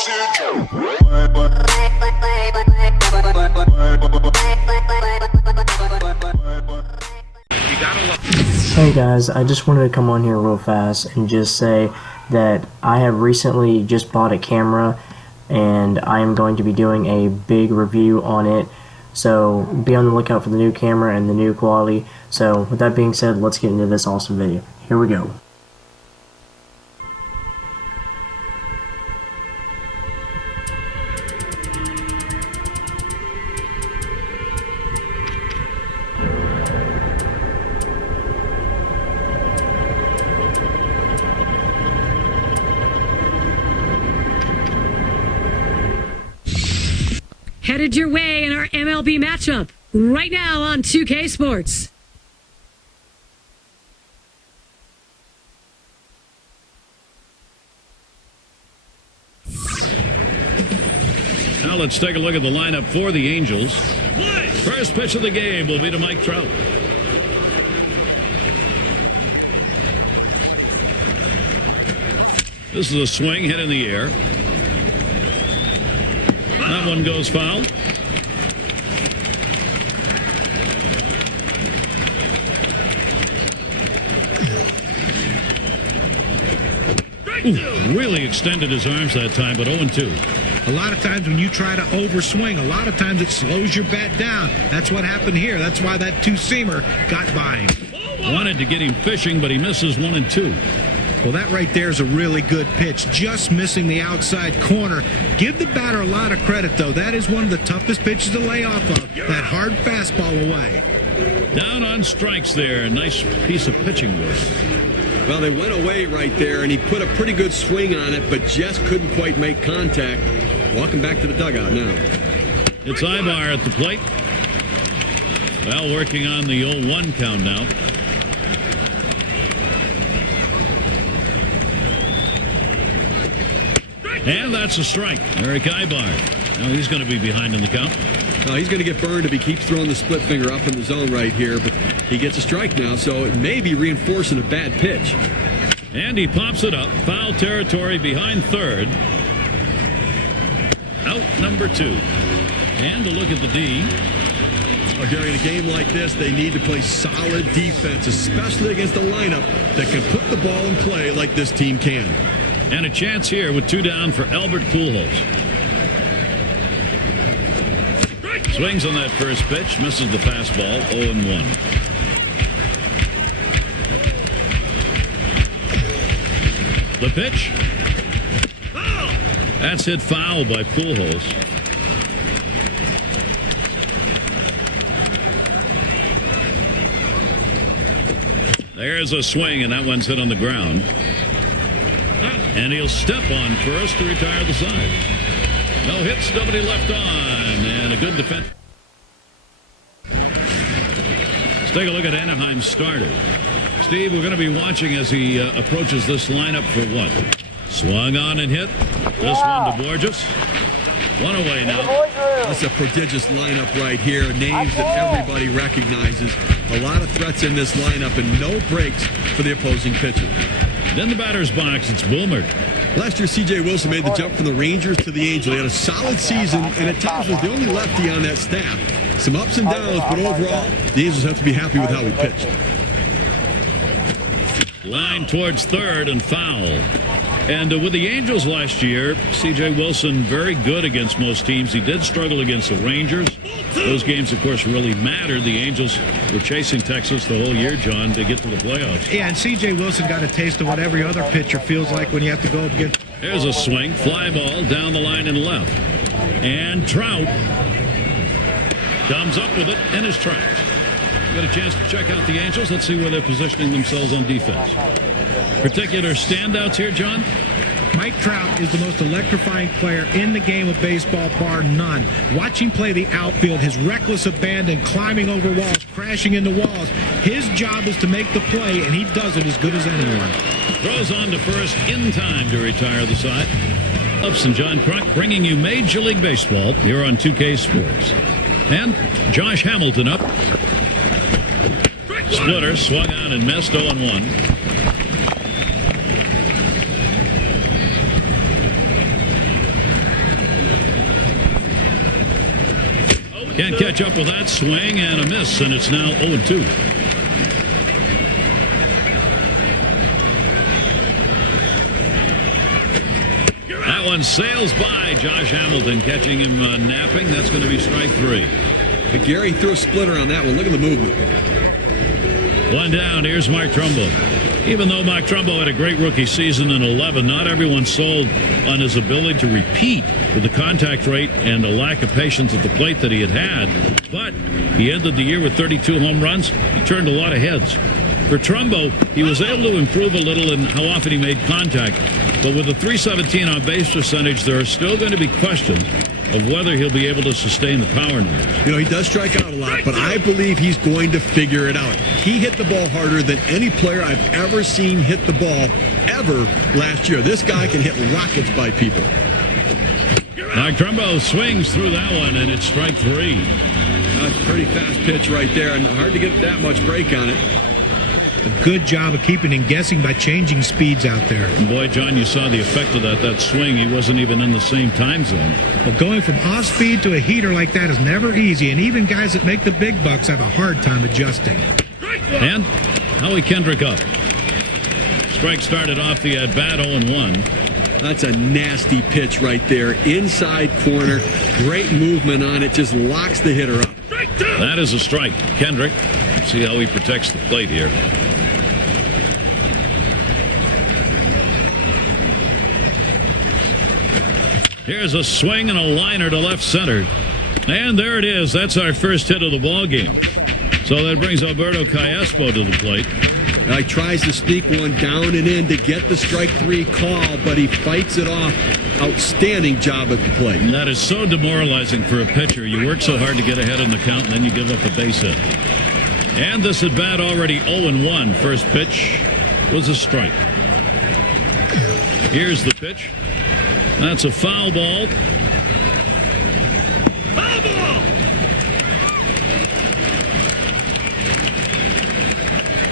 Hey guys, I just wanted to come on here real fast and just say that I have recently just bought a camera and I am going to be doing a big review on it, so be on the lookout for the new camera and the new quality. So with that being said, let's get into this awesome video. Here we go. Headed your way in our MLB matchup right now on 2K Sports. Now let's take a look at the lineup for the Angels. First pitch of the game will be to Mike Trout. This is a swing hit in the air. That one goes foul. Ooh, really extended his arms that time, but 0-2. A lot of times when you try to overswing, a lot of times it slows your bat down. That's what happened here. That's why that two-seamer got by him. Wanted to get him fishing, but he misses 1 and 2. Well, that right there is a really good pitch, just missing the outside corner. Give the batter a lot of credit, though. That is one of the toughest pitches to lay off of, that hard fastball away. Down on strikes there. Nice piece of pitching work. Well, they went away right there, and he put a pretty good swing on it, but just couldn't quite make contact. Walking back to the dugout now. It's Ibar at the plate. Well, working on the 0-1 count now. And that's a strike. Eric Ibar. Now he's going to be behind in the count. No, he's going to get burned if he keeps throwing the split finger up in the zone right here, but he gets a strike now, so it may be reinforcing a bad pitch. And he pops it up. Foul territory behind third. Out number 2. And a look at the D. During a game like this, they need to play solid defense, especially against a lineup that can put the ball in play like this team can. And a chance here with 2 down for Albert Pujols. Swings on that first pitch, misses the fastball, 0-1. The pitch. That's hit foul by Pujols. There's a swing, and that one's hit on the ground. And he'll step on first to retire the side. No hits, nobody left on, and a good defense. Let's take a look at Anaheim's starter. Steve, we're going to be watching as he approaches this lineup for what? Swung on and hit. This one to Borges. One away now. That's a prodigious lineup right here. Names that everybody recognizes. A lot of threats in this lineup and no breaks for the opposing pitcher. Then the batter's box, it's Boomer. Last year, C.J. Wilson made the jump from the Rangers to the Angels. He had a solid season, and at times was the only lefty on that staff. Some ups and downs, but overall, the Angels have to be happy with how he pitched. Line towards third and foul. And with the Angels last year, C.J. Wilson very good against most teams. He did struggle against the Rangers. Those games, of course, really mattered. The Angels were chasing Texas the whole year, John, to get to the playoffs. Yeah, and C.J. Wilson got a taste of what every other pitcher feels like when you have to go up against. There's a swing, fly ball down the line and left. And Trout comes up with it in his tracks. Got a chance to check out the Angels. Let's see where they're positioning themselves on defense. Particular standouts here, John? Mike Trout is the most electrifying player in the game of baseball, bar none. Watch him play the outfield, his reckless abandon, climbing over walls, crashing into walls. His job is to make the play, and he does it as good as anyone. Throws on to first in time to retire the side. Ups and John Kruk bringing you Major League Baseball here on 2K Sports. And Josh Hamilton up. Splitter swung on and missed 0-1. Can't catch up with that swing and a miss, and it's now 0-2. That one sails by. Josh Hamilton catching him napping. That's going to be strike 3. But Gary threw a splitter on that one. Look at the movement. One down. Here's Mark Trumbo. Even though Mark Trumbo had a great rookie season in 11, not everyone sold on his ability to repeat with the contact rate and a lack of patience at the plate that he had. But he ended the year with 32 home runs. He turned a lot of heads. For Trumbo, he was able to improve a little in how often he made contact. But with a .317 on base percentage, there are still going to be questions of whether he'll be able to sustain the power numbers. You know, he does strike out a lot, but I believe he's going to figure it out. He hit the ball harder than any player I've ever seen hit the ball ever last year. This guy can hit rockets by people. Mark Trumbo swings through that one, and it's strike 3. That's a pretty fast pitch right there, and hard to get that much break on it. A good job of keeping him guessing by changing speeds out there. And boy, John, you saw the effect of that swing. He wasn't even in the same time zone. But going from off speed to a heater like that is never easy, and even guys that make the big bucks have a hard time adjusting. And Howie Kendrick up. Strike started off the at-bat 0-1. That's a nasty pitch right there. Inside corner. Great movement on it. Just locks the hitter up. That is a strike. Kendrick, see how he protects the plate here. Here's a swing and a liner to left center. And there it is. That's our first hit of the ball game. So that brings Alberto Callaspo to the plate. He tries to sneak one down and in to get the strike 3 call, but he fights it off. Outstanding job at the plate. And that is so demoralizing for a pitcher. You work so hard to get ahead in the count, and then you give up a base hit. And this at bat already 0-1. First pitch was a strike. Here's the pitch. That's a foul ball. Foul ball!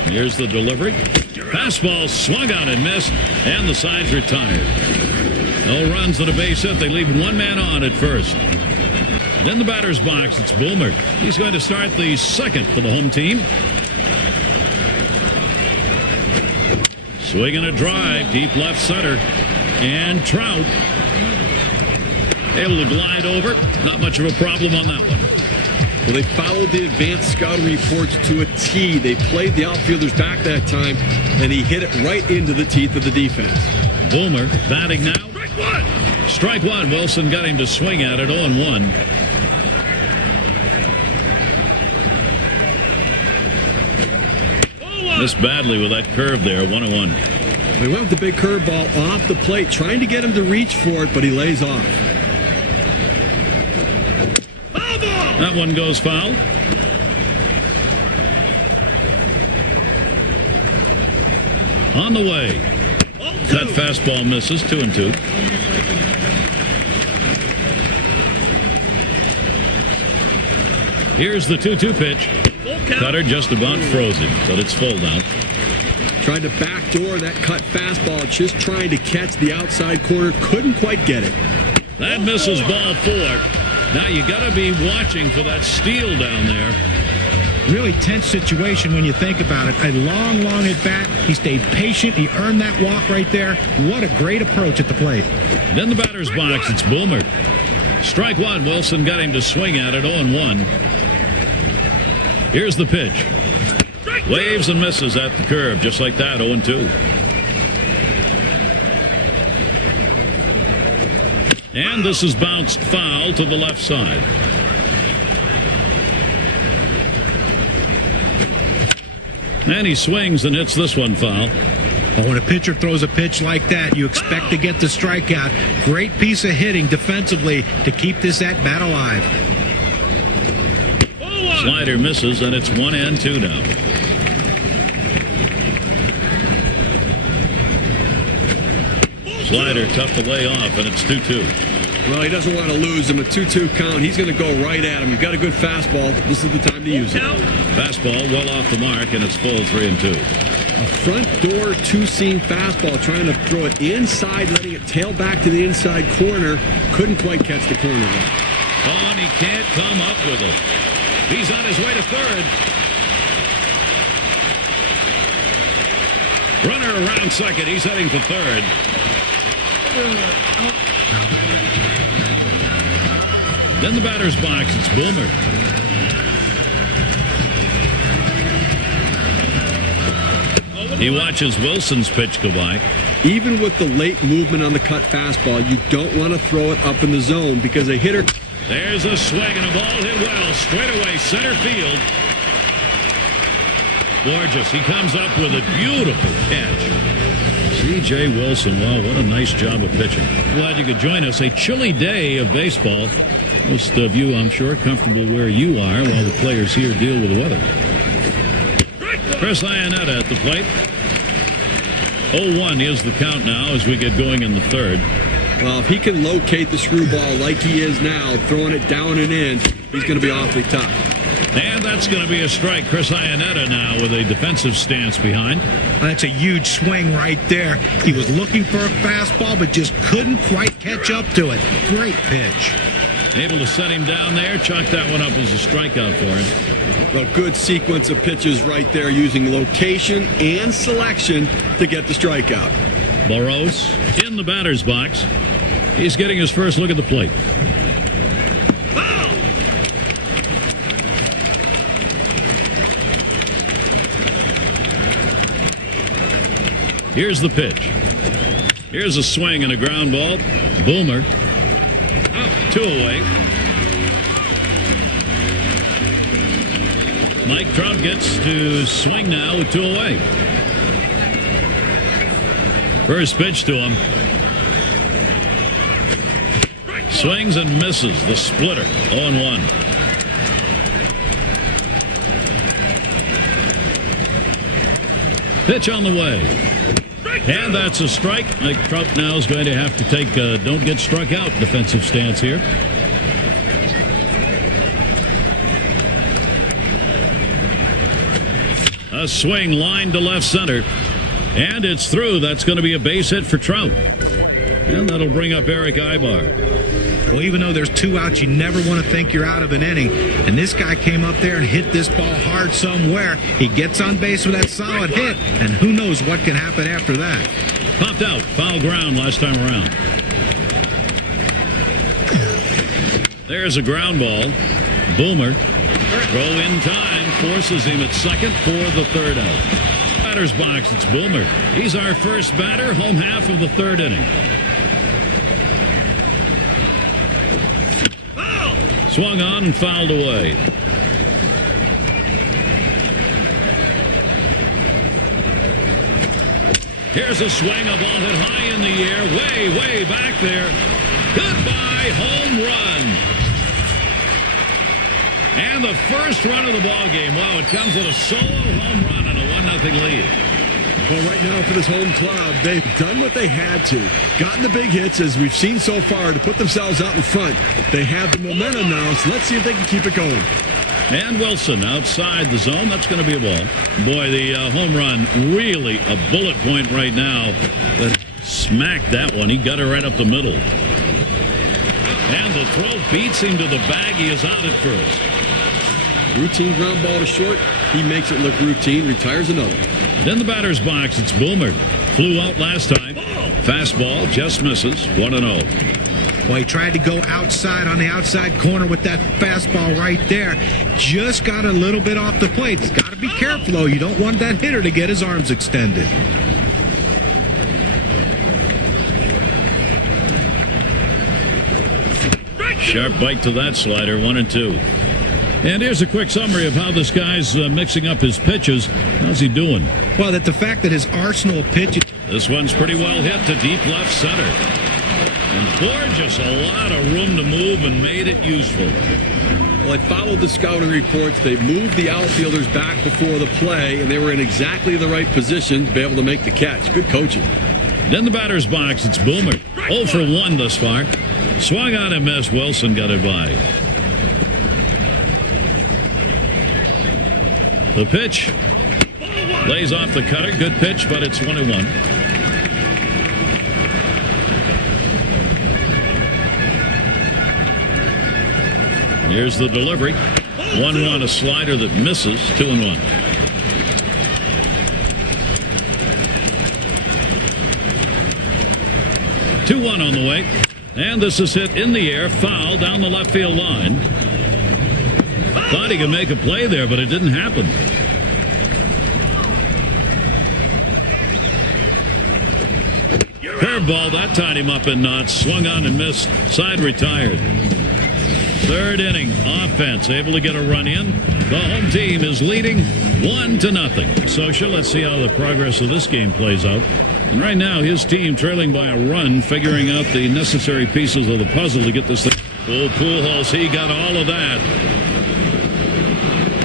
Here's the delivery. Fastball swung out and missed, and the side's retired. No runs on a base hit. They leave one man on at first. In the batter's box, it's Boomer. He's going to start the second for the home team. Swinging a drive, deep left center. And Trout able to glide over. Not much of a problem on that one. Well, they followed the advanced scouting reports to a T. They played the outfielders back that time, and he hit it right into the teeth of the defense. Boomer batting now. Strike 1. Strike 1. Wilson got him to swing at it 0-1. Missed badly with that curve there, 1-1. He went with the big curveball off the plate, trying to get him to reach for it, but he lays off. That one goes foul. On the way. That fastball misses, 2-2. Here's the 2-2 pitch. Cutter just about froze him, but it's full now. Tried to backdoor that cut fastball, just trying to catch the outside corner. Couldn't quite get it. That misses ball 4. Now you got to be watching for that steal down there. Really tense situation when you think about it. A long at bat. He stayed patient. He earned that walk right there. What a great approach at the plate. In the batter's box, it's Boomer. Strike 1. Wilson got him to swing at it 0-1. Here's the pitch. Waves and misses at the curve, just like that, 0-2. And this is bounced foul to the left side. And he swings and hits this one foul. But when a pitcher throws a pitch like that, you expect to get the strikeout. Great piece of hitting defensively to keep this at bat alive. Slider misses, and it's 1-2 now. Slider tough to lay off, and it's 2-2. Well, he doesn't want to lose him. A 2-2 count. He's going to go right at him. You've got a good fastball. This is the time to use it. Fastball well off the mark, and it's full 3-2. A front door two-seam fastball, trying to throw it inside, letting it tail back to the inside corner. Couldn't quite catch the corner though. Oh, and he can't come up with it. He's on his way to third. Runner around second. He's heading for third. Then the batter's box. It's Boomer. He watches Wilson's pitch go by. Even with the late movement on the cut fastball, you don't want to throw it up in the zone because a hitter... There's a swing and a ball hit well. Straight away, center field. Gorgeous. He comes up with a beautiful catch. C.J. Wilson, wow, what a nice job of pitching. Glad you could join us. A chilly day of baseball. Most of you, I'm sure, comfortable where you are while the players here deal with the weather. Chris Iannetta at the plate. 0-1 is the count now as we get going in the third. Well, if he can locate the screwball like he is now, throwing it down and in, he's going to be awfully tough. And that's going to be a strike. Chris Iannetta now with a defensive stance behind. That's a huge swing right there. He was looking for a fastball, but just couldn't quite catch up to it. Great pitch. Able to set him down there. Chalk that one up as a strikeout for him. Well, good sequence of pitches right there using location and selection to get the strikeout. Burrows in the batter's box. He's getting his first look at the plate. Here's the pitch. Here's a swing and a ground ball. Boomer. Out, 2 away. Mike Trout gets to swing now with 2 away. First pitch to him. Swings and misses the splitter. 0-1. Pitch on the way. And that's a strike. Mike Trout now is going to have to take a don't get struck out defensive stance here. A swing line to left center. And it's through. That's going to be a base hit for Trout. And that'll bring up Eric Ibar. Well, even though there's 2 outs, you never want to think you're out of an inning. And this guy came up there and hit this ball hard somewhere. He gets on base with that solid hit, and who knows what can happen after that. Popped out. Foul ground last time around. There's a ground ball. Boomer. Throw in time. Forces him at second for the third out. Batter's box. It's Boomer. He's our first batter. Home half of the third inning. Swung on and fouled away. Here's a swing, a ball hit high in the air, way back there. Goodbye, home run. And the first run of the ball game. Wow, it comes with a solo home run and a 1-0 lead. Well, right now for this home club, they've done what they had to. Gotten the big hits, as we've seen so far, to put themselves out in front. They have the momentum now, so let's see if they can keep it going. And Wilson outside the zone. That's going to be a ball. Boy, the home run, really a bullet point right now. That smacked that one. He got it right up the middle. And the throw beats him to the bag. He is out at first. Routine ground ball to short. He makes it look routine, retires another. Then the batter's box, it's Boomer. Flew out last time. Fastball, just misses. 1-0. Well, he tried to go outside on the outside corner with that fastball right there. Just got a little bit off the plate. He's got to be careful, though. You don't want that hitter to get his arms extended. Sharp bite to that slider, 1-2. And here's a quick summary of how this guy's mixing up his pitches. How's he doing? Well, that the fact that his arsenal of pitches... This one's pretty well hit to deep left center. And gorgeous, a lot of room to move and made it useful. Well, I followed the scouting reports. They moved the outfielders back before the play, and they were in exactly the right position to be able to make the catch. Good coaching. Then the batter's box, it's Boomer. 0 for 1 thus far. Swung on and missed. Wilson got it by. The pitch. Lays off the cutter. Good pitch, but it's 1-1. Here's the delivery. 1-1, a slider that misses. 2-1. 2-1 on the way. And this is hit in the air. Foul down the left field line. Thought he could make a play there, but it didn't happen. Curveball, that tied him up in knots. Swung on and missed. Side retired. Third inning, offense able to get a run in. The home team is leading 1-0. Social, let's see how the progress of this game plays out. And right now, his team trailing by a run, figuring out the necessary pieces of the puzzle to get this thing. Oh, Pujols, he got all of that.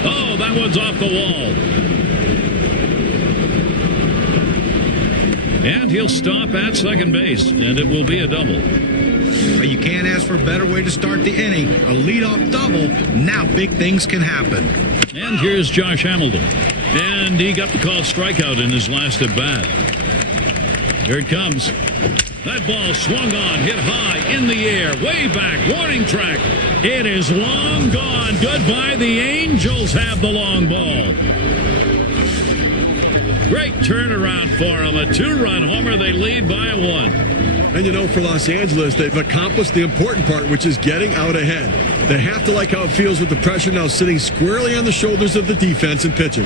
Oh, that one's off the wall. And he'll stop at second base, and it will be a double. You can't ask for a better way to start the inning. A leadoff double. Now big things can happen. And here's Josh Hamilton. And he got the called strikeout in his last at bat. Here it comes. That ball swung on, hit high, in the air, way back, warning track. It is long gone. Goodbye. The Angels have the long ball. Great turnaround for them. A 2-run homer. They lead by a 1. And you know, for Los Angeles, they've accomplished the important part, which is getting out ahead. They have to like how it feels with the pressure now sitting squarely on the shoulders of the defense and pitching.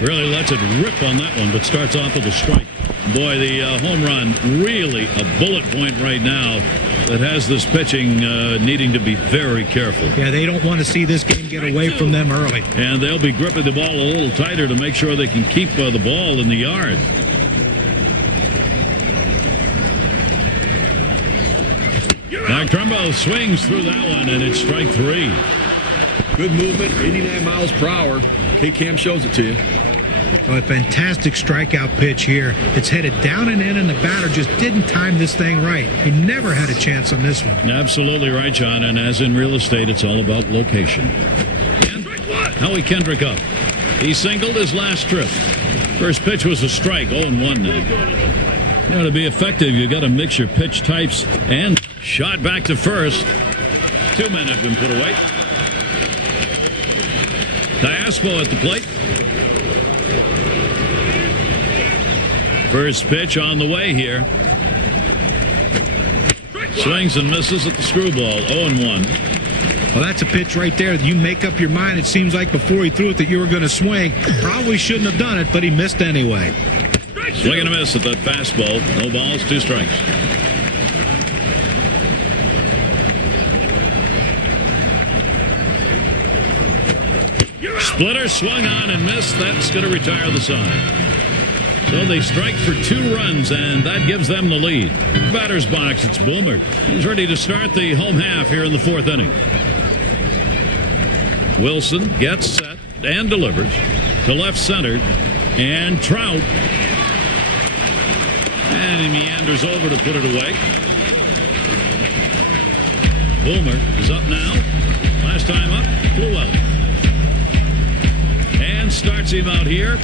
Really lets it rip on that one, but starts off with a strike. Boy, the home run, really a bullet point right now that has this pitching needing to be very careful. Yeah, they don't want to see this game get away from them early. And they'll be gripping the ball a little tighter to make sure they can keep the ball in the yard. Now Trumbo swings through that one, and it's strike 3. Good movement, 89 miles per hour. K-Cam shows it to you. A fantastic strikeout pitch here. It's headed down and in, and the batter just didn't time this thing right. He never had a chance on this one. Absolutely right, John. And as in real estate, it's all about location. And Howie Kendrick up. He singled his last trip. First pitch was a strike. 0-1 now. You know, to be effective, you got to mix your pitch types. And shot back to first. 2 men have been put away. Diaspo at the plate. First pitch on the way here. Swings and misses at the screwball. 0-1. Well, that's a pitch right there. You make up your mind, it seems like before he threw it that you were going to swing. Probably shouldn't have done it, but he missed anyway. Swing and a miss at that fastball. No balls, 2 strikes. Splitter swung on and missed. That's going to retire the side. So they strike for 2 runs, and that gives them the lead. Batter's box, it's Boomer. He's ready to start the home half here in the 4th inning. Wilson gets set and delivers to left center, and Trout. And he meanders over to put it away. Boomer is up now. Last time up, flew out. And starts him out here.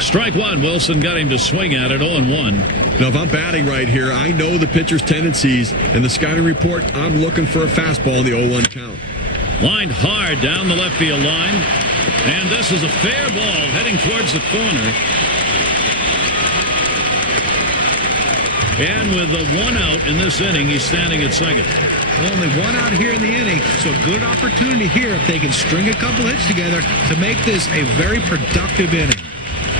Strike 1. Wilson got him to swing at it. 0-1. Now, if I'm batting right here, I know the pitcher's tendencies. In the scouting report, I'm looking for a fastball in the 0-1 count. Lined hard down the left field line. And this is a fair ball heading towards the corner. And with the 1 out in this inning, he's standing at second. Only 1 out here in the inning, so good opportunity here if they can string a couple hits together to make this a very productive inning.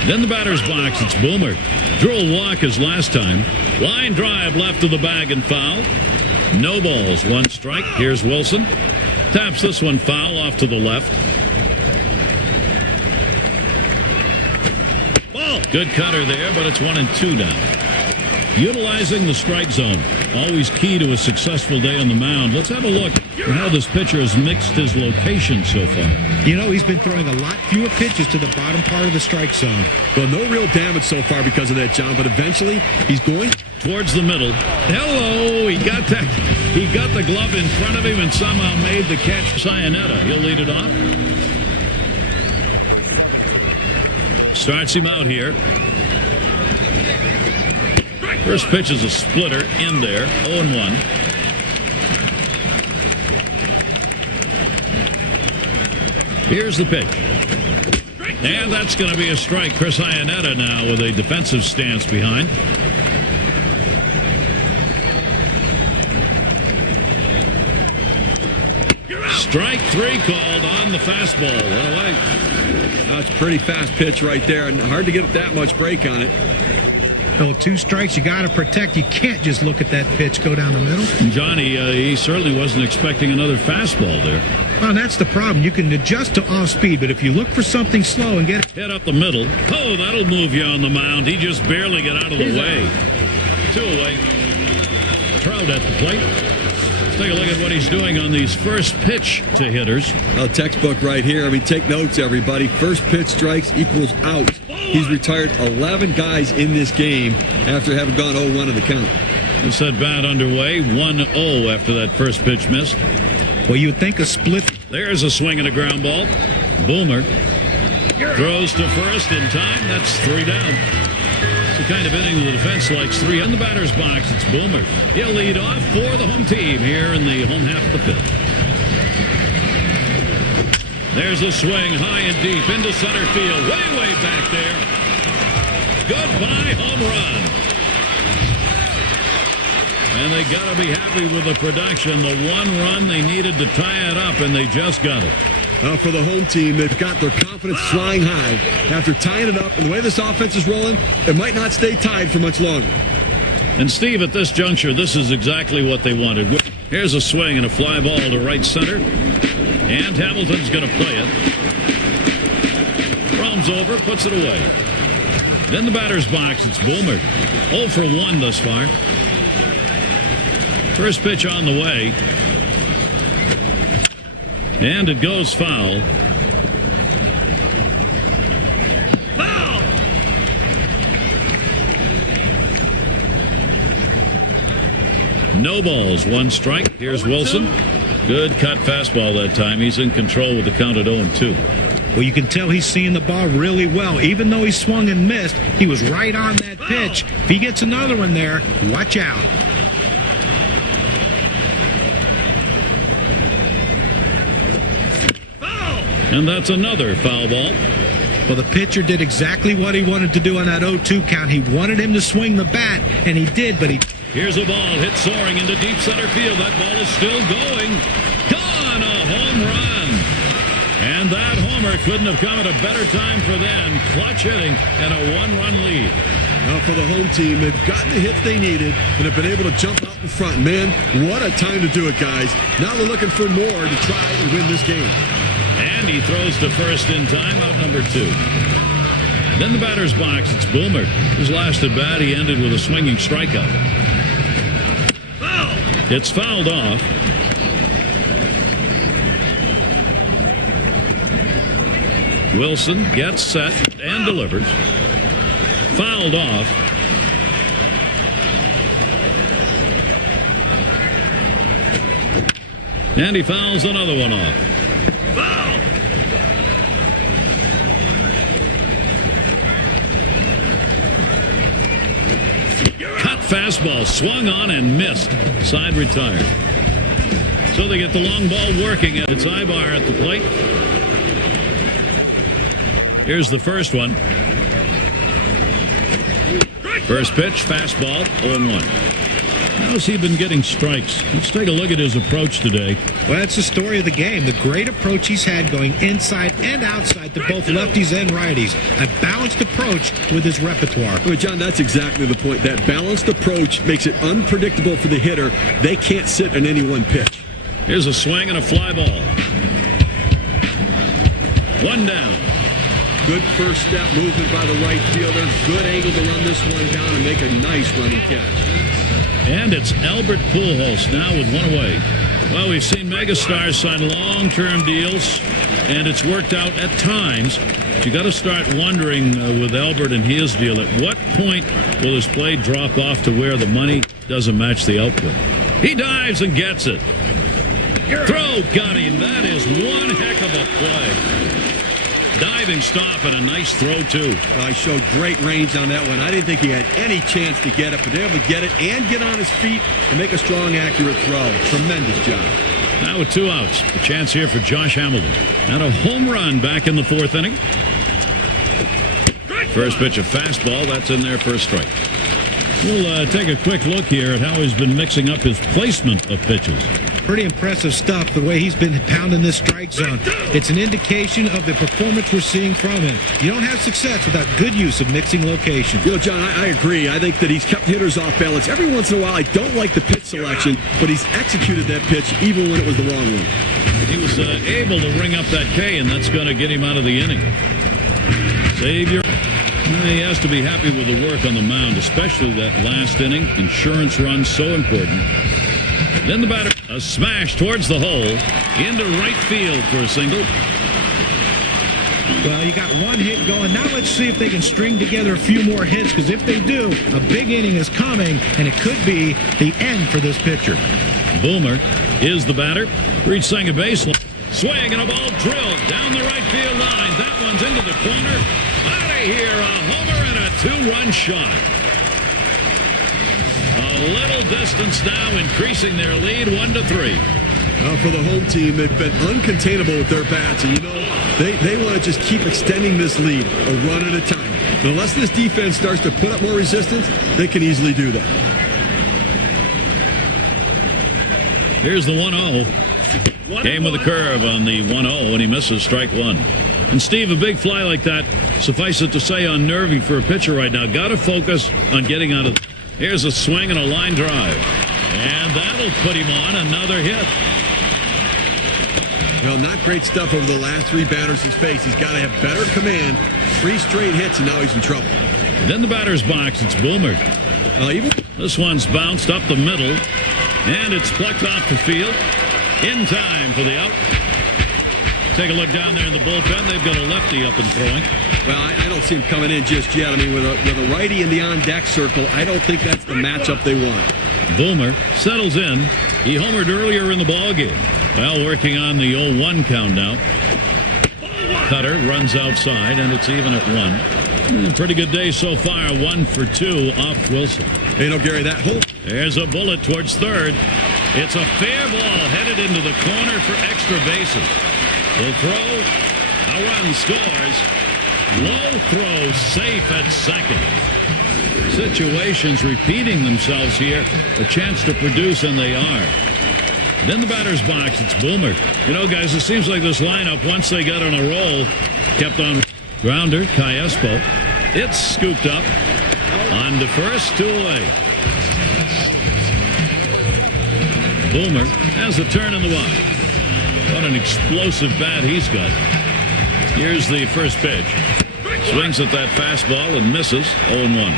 Then the batter's box, it's Boomer. Drew a walk his last time. Line drive left of the bag and foul. No balls, 1 strike. Here's Wilson. Taps this one foul off to the left. Ball. Good cutter there, but it's 1-2 now. Utilizing the strike zone, always key to a successful day on the mound. Let's have a look at how this pitcher has mixed his location so far. You know, he's been throwing a lot fewer pitches to the bottom part of the strike zone. Well, no real damage so far because of that, John, but eventually he's going towards the middle. Hello, he got that. He got the glove in front of him and somehow made the catch. Sayonetta, he'll lead it off. Starts him out here. First pitch is a splitter in there, 0-1. Here's the pitch. And that's going to be a strike. Chris Iannetta now with a defensive stance behind. Strike 3 called on the fastball. One away. That's a pretty fast pitch right there, and hard to get that much break on it. So 2 strikes, you got to protect. You can't just look at that pitch go down the middle. Johnny, he certainly wasn't expecting another fastball there. Well, that's the problem. You can adjust to off speed, but if you look for something slow and get it. Hit up the middle. Oh, that'll move you on the mound. He just barely got out of the way. 2 away. Trout at the plate. Let's take a look at what he's doing on these first pitch to hitters. A textbook right here. I mean, take notes, everybody. First pitch strikes equals out. He's retired 11 guys in this game after having gone 0-1 in the count. This at bat underway. 1-0 after that first pitch missed. Well, you'd think a split. There's a swing and a ground ball. Boomer throws to first in time. That's 3 down. It's the kind of inning the defense likes. 3 on the batter's box. It's Boomer. He'll lead off for the home team here in the home half of the 5th. There's a swing high and deep into center field. Way back there. Goodbye home run. And they got to be happy with the production. The 1 run they needed to tie it up, and they just got it. For the home team, they've got their confidence flying high. After tying it up, and the way this offense is rolling, it might not stay tied for much longer. And Steve, at this juncture, this is exactly what they wanted. Here's a swing and a fly ball to right center. And Hamilton's going to play it. Roams over, puts it away. In the batter's box, it's Boomer. 0 for 1 thus far. First pitch on the way. And it goes foul. Foul! No balls, 1 strike. Here's Wilson. Good cut fastball that time. He's in control with the count at 0-2. Well, you can tell he's seeing the ball really well. Even though he swung and missed, he was right on that pitch. If he gets another one there, watch out. And that's another foul ball. Well, the pitcher did exactly what he wanted to do on that 0-2 count. He wanted him to swing the bat, and he did, but he... Here's a ball hit soaring into deep center field. That ball is still going. Gone, a home run. And that homer couldn't have come at a better time for them. Clutch hitting and a 1-run lead. Now for the home team, they've gotten the hits they needed and have been able to jump out in front. Man, what a time to do it, guys. Now they're looking for more to try and win this game. And he throws to first in time, out number 2. Then the batter's box, it's Boomer. His last at bat, he ended with a swinging strikeout. It's fouled off. Wilson gets set and delivers. Fouled off. And he fouls another one off. Foul! Cut fastball, swung on and missed. Side retired. So they get the long ball working. It's Ibar at the plate. Here's the first one. First pitch, fastball, 0-1. How's he been getting strikes? Let's take a look at his approach today. Well, that's the story of the game. The great approach he's had going inside and outside to both lefties and righties. A balanced approach with his repertoire. Well, John, that's exactly the point. That balanced approach makes it unpredictable for the hitter. They can't sit in any one pitch. Here's a swing and a fly ball. 1 down. Good first step movement by the right fielder. Good angle to run this one down and make a nice running catch. And it's Albert Pujols now with 1 away. Well, we've seen megastars sign long-term deals, and it's worked out at times. But you got to start wondering with Albert and his deal, at what point will his play drop off to where the money doesn't match the output? He dives and gets it. Throw, got him. That is one heck of a play. Diving stop and a nice throw, too. He showed great range on that one. I didn't think he had any chance to get it, but they were able to get it and get on his feet and make a strong, accurate throw. Tremendous job. Now with 2 outs, a chance here for Josh Hamilton. And a home run back in the 4th inning. First pitch, a fastball. That's in there for a strike. We'll take a quick look here at how he's been mixing up his placement of pitches. Pretty impressive stuff, the way he's been pounding this strike zone. It's an indication of the performance we're seeing from him. You don't have success without good use of mixing locations. You know, John, I agree. I think that he's kept hitters off balance. Every once in a while, I don't like the pitch selection, but he's executed that pitch even when it was the wrong one. He was able to ring up that K, and that's going to get him out of the inning. Savior. He has to be happy with the work on the mound, especially that last inning. Insurance run, so important. Then the batter, a smash towards the hole, into right field for a single. Well, you got 1 hit going. Now let's see if they can string together a few more hits, because if they do, a big inning is coming, and it could be the end for this pitcher. Boomer is the batter. Reached second baseline. Swing and a ball drilled down the right field line. That one's into the corner. Out of here, a homer and a 2-run shot. A little distance now, increasing their lead 1-3. For the home team, they've been uncontainable with their bats, and you know, they want to just keep extending this lead a run at a time. But unless this defense starts to put up more resistance, they can easily do that. Here's the 1-0. Game with a curve on the 1-0, and he misses strike 1. And Steve, a big fly like that, suffice it to say, unnerving for a pitcher right now. Got to focus on getting out of. Here's a swing and a line drive. And that'll put him on another hit. Well, not great stuff over the last 3 batters he's faced. He's got to have better command. 3 straight hits, and now he's in trouble. Then the batter's box, it's Boomer. This one's bounced up the middle, and it's plucked off the field. In time for the out. Take a look down there in the bullpen. They've got a lefty up and throwing. Well, I don't see him coming in just yet. I mean, with a righty in the on-deck circle, I don't think that's the matchup they want. Boomer settles in. He homered earlier in the ballgame. Well, working on the 0-1 count now. Cutter runs outside, and it's even at 1. Pretty good day so far. 1 for 2 off Wilson. Hey, no, Gary, that whole... There's a bullet towards third. It's a fair ball headed into the corner for extra bases. The throw, a run scores. Low throw, safe at second. Situations repeating themselves here. A chance to produce, and they are. Then the batter's box, it's Boomer. You know, guys, it seems like this lineup, once they got on a roll, kept on. Grounder, Cayespo. It's scooped up. On to first, 2 away. Boomer has a turn in the wide. What an explosive bat he's got. Here's the first pitch. Swings at that fastball and misses. 0-1.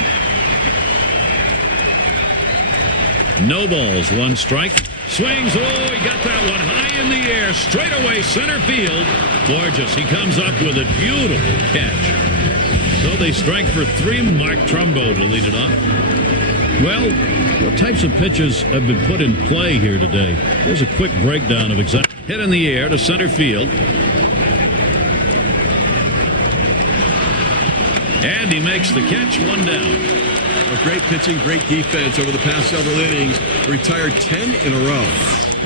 No balls, 1 strike. Swings. Oh, he got that one high in the air. Straight away, center field. Gorgeous. He comes up with a beautiful catch. So they strike for 3. Mark Trumbo to lead it off. Well, what types of pitches have been put in play here today? Here's a quick breakdown of exact hit in the air to center field. And he makes the catch, 1 down. Great pitching, great defense over the past several innings. Retired 10 in a row.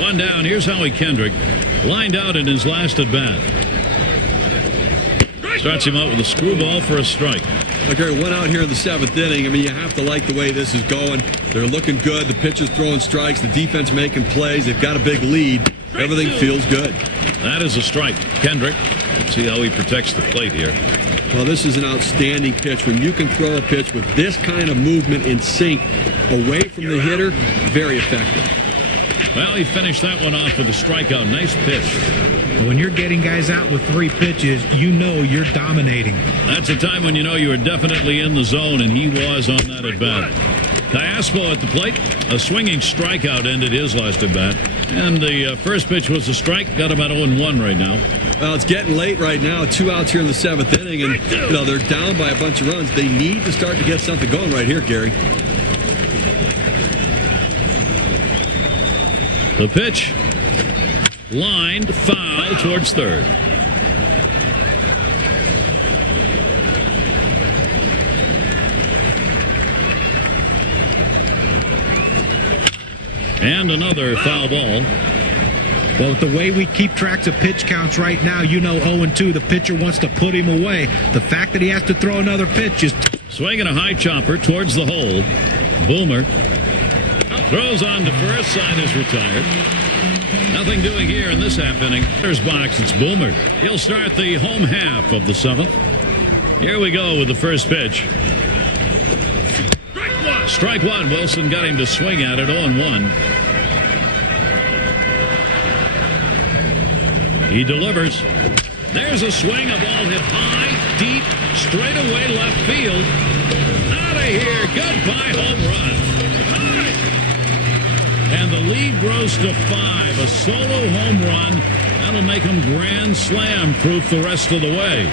1 down. Here's Howie Kendrick. Lined out in his last at-bat. Starts him out with a screwball for a strike. Okay, 1 out here in the 7th inning. I mean, you have to like the way this is going. They're looking good. The pitcher's throwing strikes. The defense making plays. They've got a big lead. Everything feels good. That is a strike. Kendrick. Let's see how he protects the plate here. Well, this is an outstanding pitch. When you can throw a pitch with this kind of movement in sync away from the hitter, very effective. Well, he finished that one off with a strikeout. Nice pitch. When you're getting guys out with 3 pitches, you know you're dominating. That's a time when you know you are definitely in the zone, and he was on that at-bat. Cayespo at the plate. A swinging strikeout ended his last at-bat. And the first pitch was a strike. Got about 0-1 right now. Well, it's getting late right now. 2 outs here in the 7th inning, and you know they're down by a bunch of runs. They need to start to get something going right here, Gary. The pitch. Lined, foul towards third. And another foul ball. Well, with the way we keep tracks of pitch counts right now, you know 0-2, the pitcher wants to put him away. The fact that he has to throw another pitch is... Swinging a high chopper towards the hole. Boomer throws on to first, side is retired. Nothing doing here in this half inning. There's box, it's Boomer. He'll start the home half of the 7th. Here we go with the first pitch. Strike one. Wilson got him to swing at it, 0-1. He delivers. There's a swing, a ball hit high, deep, straight away left field. Out of here. Goodbye, home run. And the lead grows to 5. A solo home run. That'll make them grand slam proof the rest of the way.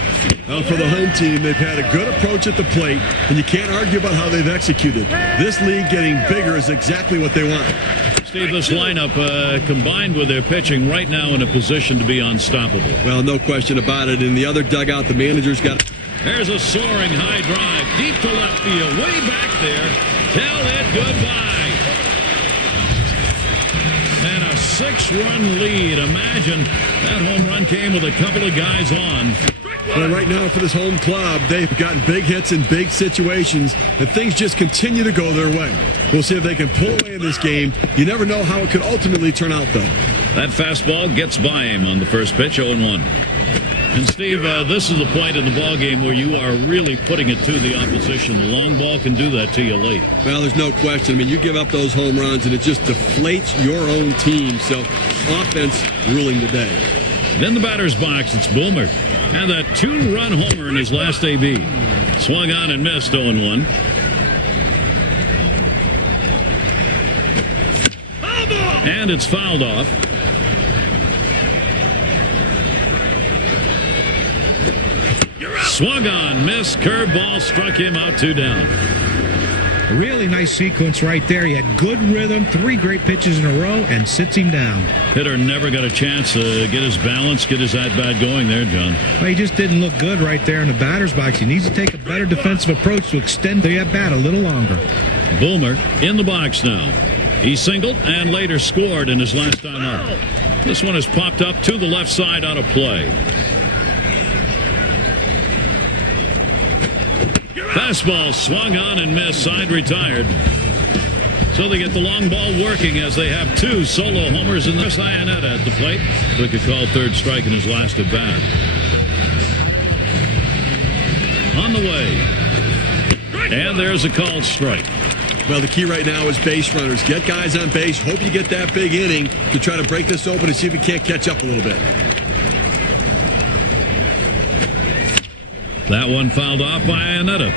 For the home team, they've had a good approach at the plate, and you can't argue about how they've executed. This league getting bigger is exactly what they want. Steve, this lineup combined with their pitching right now in a position to be unstoppable. Well, no question about it. In the other dugout, the manager's got... There's a soaring high drive, deep to left field, way back there. Tell it goodbye. And a 6-run lead. Imagine that home run came with a couple of guys on. Well, right now for this home club, they've gotten big hits in big situations, and things just continue to go their way. We'll see if they can pull away in this game. You never know how it could ultimately turn out, though. That fastball gets by him on the first pitch, 0-1. And Steve, this is a point in the ballgame where you are really putting it to the opposition. The long ball can do that to you late. Well, there's no question. I mean, you give up those home runs, and it just deflates your own team. So, offense ruling the day. Then the batter's box, it's Boomer. And that 2-run homer in his last AB. Swung on and missed, 0-1. And it's fouled off. Swung on, missed, curveball, struck him out, 2 down. A really nice sequence right there. He had good rhythm, 3 great pitches in a row, and sits him down. Hitter never got a chance to get his balance, get his at-bat going there, John. Well, he just didn't look good right there in the batter's box. He needs to take a better defensive approach to extend the at-bat a little longer. Boomer in the box now. He singled and later scored in his last time up. This one has popped up to the left side out of play. Fastball swung on and missed, side retired. So they get the long ball working as they have 2 solo homers in this. Iannetta at the plate. Took a called 3rd strike in his last at bat. On the way. And there's a called strike. Well, the key right now is base runners. Get guys on base. Hope you get that big inning to try to break this open and see if you can't catch up a little bit. That one fouled off by Iannetta.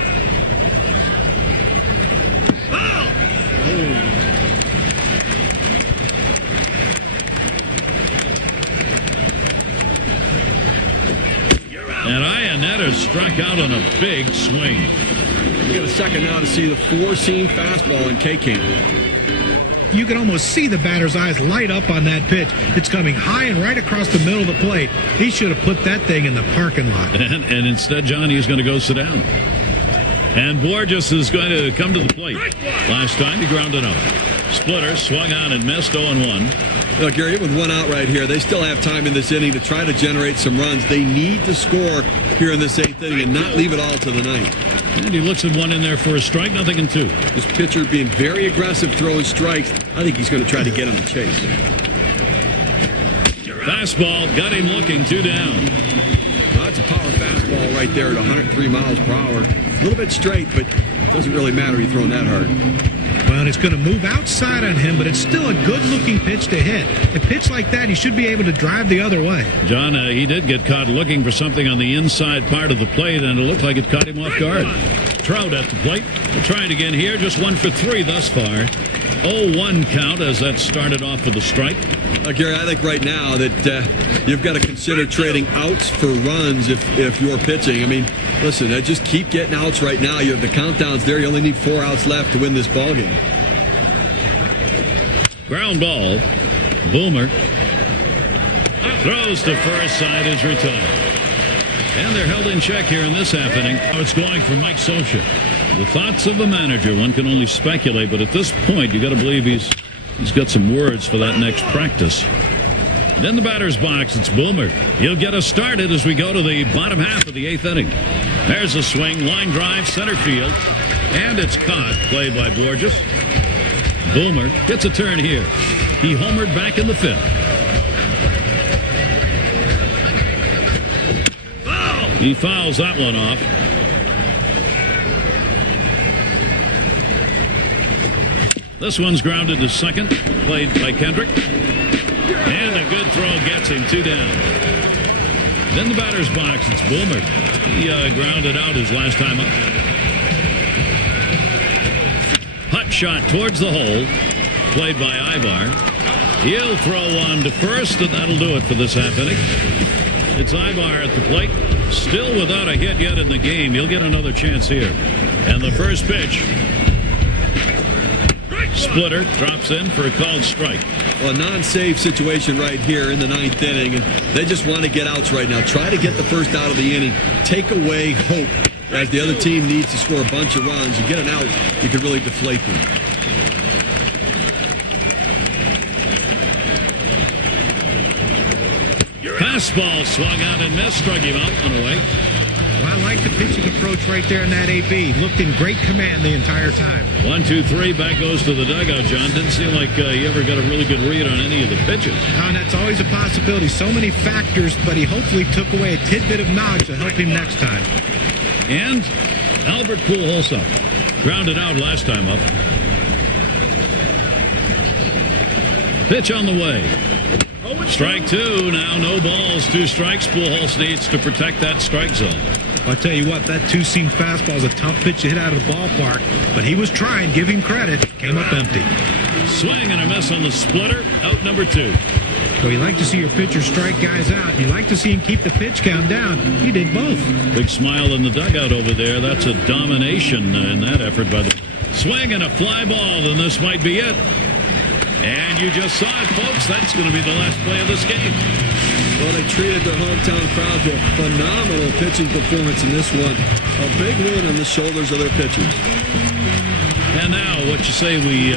And Iannetta struck out on a big swing. We got a second now to see the 4-seam fastball in K-Camp. You can almost see the batter's eyes light up on that pitch. It's coming high and right across the middle of the plate. He should have put that thing in the parking lot. And instead, John, he's going to go sit down. And Borges is going to come to the plate. Last time, he grounded out. Splitter swung on and missed, 0-1. Look, Gary, even with 1 out right here, they still have time in this inning to try to generate some runs. They need to score here in this 8th inning and not leave it all to the 9th. And he looks at one in there for a strike, nothing in 2. This pitcher being very aggressive, throwing strikes. I think he's going to try to get him to chase. Fastball got him looking, 2 down. Well, that's a power fastball right there at 103 miles per hour. A little bit straight, but it doesn't really matter he's throwing that hard. Well, it's going to move outside on him, but it's still a good-looking pitch to hit. A pitch like that, he should be able to drive the other way. John, he did get caught looking for something on the inside part of the plate, and it looked like it caught him off guard. Trout at the plate. We'll try it again here. Just 1 for 3 thus far. 0-1 count as that started off with a strike. Gary, I think right now that you've got to consider trading outs for runs if you're pitching. I mean, listen, just keep getting outs right now. You have the countdowns there. You only need 4 outs left to win this ballgame. Ground ball. Boomer throws to first, side is retired. And they're held in check here in this half inning. Now it's going for Mike Scioscia. The thoughts of a manager, one can only speculate, but at this point, you got to believe he's got some words for that next practice. In the batter's box, it's Boomer. He'll get us started as we go to the bottom half of the 8th inning. There's a swing, line drive, center field, and it's caught, played by Borges. Boomer gets a turn here. He homered back in the 5th. He fouls that one off. This one's grounded to second, played by Kendrick. And a good throw gets him 2 down. Then the batter's box, it's Boomer. He grounded out his last time up. Hut shot towards the hole, played by Ivar. He'll throw one to first, and that'll do it for this half inning. It's Ivar at the plate. Still without a hit yet in the game. He'll get another chance here. And the first pitch. Splitter drops in for a called strike. Well, a non-save situation right here in the 9th inning, and they just want to get outs right now. Try to get the first out of the inning. Take away hope as the other team needs to score a bunch of runs. You get an out, you can really deflate them. Fastball swung out and missed, struck him out, one away. Well, I like the pitching approach right there in that AB. Looked in great command the entire time. 1, 2, 3, back goes to the dugout, John. Didn't seem like he ever got a really good read on any of the pitches. And that's always a possibility. So many factors, but he hopefully took away a tidbit of knowledge to help him next time. And Albert Pujols grounded out last time up. Pitch on the way. Strike 2. Now no balls, 2 strikes. Pujols needs to protect that strike zone. I'll tell you what, that 2-seam fastball is a tough pitch to hit out of the ballpark, but he was trying. Give him credit. Came up empty. Swing and a miss on the splitter. Out number 2. So you like to see your pitcher strike guys out. You like to see him keep the pitch count down. He did both. Big smile in the dugout over there. That's a domination in that effort by the swing and a fly ball. Then this might be it. And you just saw it, folks. That's going to be the last play of this game. Well, they treated their hometown crowd to a phenomenal pitching performance in this one. A big win on the shoulders of their pitchers. And now, what you say we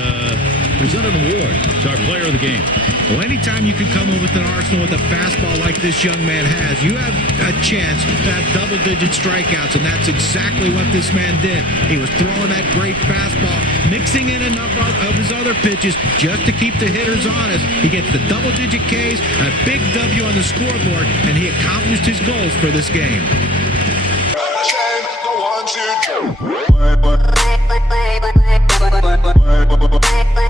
present an award to our player of the game. Well, anytime you can come up with an arsenal with a fastball like this young man has, you have a chance to have double-digit strikeouts, and that's exactly what this man did. He was throwing that great fastball, mixing in enough of his other pitches just to keep the hitters honest. He gets the double-digit Ks, a big W on the scoreboard, and he accomplished his goals for this game. The 1, 2, 3.